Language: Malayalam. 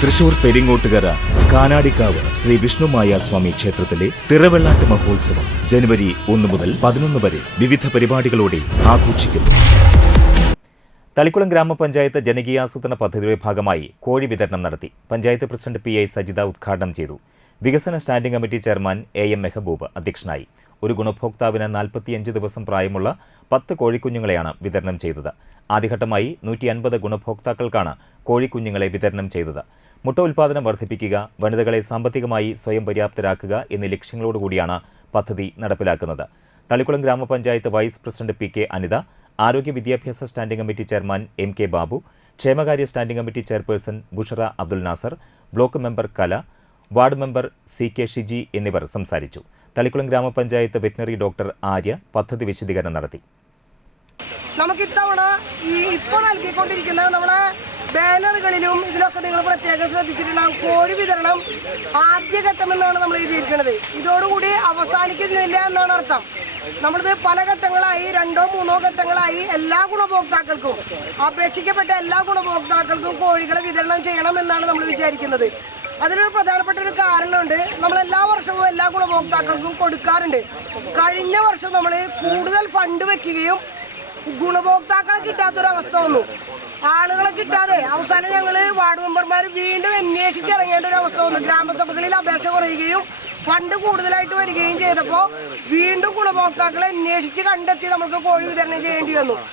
തൃശൂർ പെരിങ്ങോട്ടുകര കാനാടിക്കാവ് ശ്രീ വിഷ്ണുമായ സ്വാമി ക്ഷേത്രത്തിലെ തിറവെള്ളാട്ട് മഹോത്സവം ജനുവരി 1 മുതൽ 11 വരെ വിവിധ പരിപാടികളോടെ ആഘോഷിക്കുന്നു. തളിക്കുളം ഗ്രാമപഞ്ചായത്ത് ജനകീയാസൂത്രണ പദ്ധതിയുടെ ഭാഗമായി കോഴി വിതരണം നടത്തി. പഞ്ചായത്ത് പ്രസിഡന്റ് PI സജിത ഉദ്ഘാടനം ചെയ്തു. വികസന standing committee chairman AM Mehboob അധ്യക്ഷനായി. ഒരു ഗുണഭോക്താവിന് 45 ദിവസം പ്രായമുള്ള 10 കോഴിക്കുഞ്ഞുങ്ങളെയാണ് വിതരണം ചെയ്തത്. ആദ്യഘട്ടമായി 150 ഗുണഭോക്താക്കൾക്കാണ് കോഴിക്കുഞ്ഞുങ്ങളെ വിതരണം ചെയ്തത്. മുട്ട ഉൽപ്പാദനം വർദ്ധിപ്പിക്കുക, വനിതകളെ സാമ്പത്തികമായി സ്വയം പര്യാപ്തരാക്കുക എന്നീ ലക്ഷ്യങ്ങളോടുകൂടിയാണ് പദ്ധതി നടപ്പിലാക്കുന്നത്. തളിക്കുളം ഗ്രാമപഞ്ചായത്ത് വൈസ് പ്രസിഡന്റ് PK അനിത, ആരോഗ്യ വിദ്യാഭ്യാസ standing committee chairman MK Babu, ക്ഷേമകാര്യ standing committee chairperson Bushara Abdul Nasar, block member Kala, ward member CK Shiji എന്നിവർ സംസാരിച്ചു. തളിക്കുളം ഗ്രാമപഞ്ചായത്ത് വെറ്റിനറി ഡോക്ടർ ആര്യ പദ്ധതി വിശദീകരണം നടത്തി. നമുക്ക് ഇത്തവണ ഇപ്പോൾ നൽകിക്കൊണ്ടിരിക്കുന്ന നമ്മളെ ബാനറുകളിലും ഇതിലൊക്കെ നിങ്ങൾ പ്രത്യേകം ശ്രദ്ധിച്ചിട്ടുണ്ടാകും. കോഴി വിതരണം ആദ്യഘട്ടം എന്നാണ് നമ്മൾ എഴുതിയിരിക്കുന്നത്. ഇതോടുകൂടി അവസാനിക്കുന്നില്ല എന്നാണ് അർത്ഥം. നമ്മളിത് പല ഘട്ടങ്ങളായി 2 or 3 ഘട്ടങ്ങളായി എല്ലാ ഗുണഭോക്താക്കൾക്കും, അപേക്ഷിക്കപ്പെട്ട എല്ലാ ഗുണഭോക്താക്കൾക്കും കോഴികളെ വിതരണം ചെയ്യണം എന്നാണ് നമ്മൾ വിചാരിക്കുന്നത്. അതിനൊരു പ്രധാനപ്പെട്ട ഒരു കാരണമുണ്ട്. നമ്മൾ എല്ലാ വർഷവും എല്ലാ ഗുണഭോക്താക്കൾക്കും കൊടുക്കാറുണ്ട്. കഴിഞ്ഞ വർഷം നമ്മൾ കൂടുതൽ ഫണ്ട് വെക്കുകയും ഗുണഭോക്താക്കളെ കിട്ടാത്തൊരവസ്ഥ വന്നു. ആളുകളെ കിട്ടാതെ അവസാനം ഞങ്ങൾ വാർഡ് മെമ്പർമാർ വീണ്ടും അന്വേഷിച്ചിറങ്ങേണ്ട ഒരു അവസ്ഥ വന്നു. ഗ്രാമസഭകളിൽ അപേക്ഷ കുറയുകയും ഫണ്ട് കൂടുതലായിട്ട് വരികയും ചെയ്തപ്പോൾ വീണ്ടും ഗുണഭോക്താക്കളെ അന്വേഷിച്ച് കണ്ടെത്തി നമുക്ക് കോഴി വിതരണം ചെയ്യേണ്ടി വന്നു.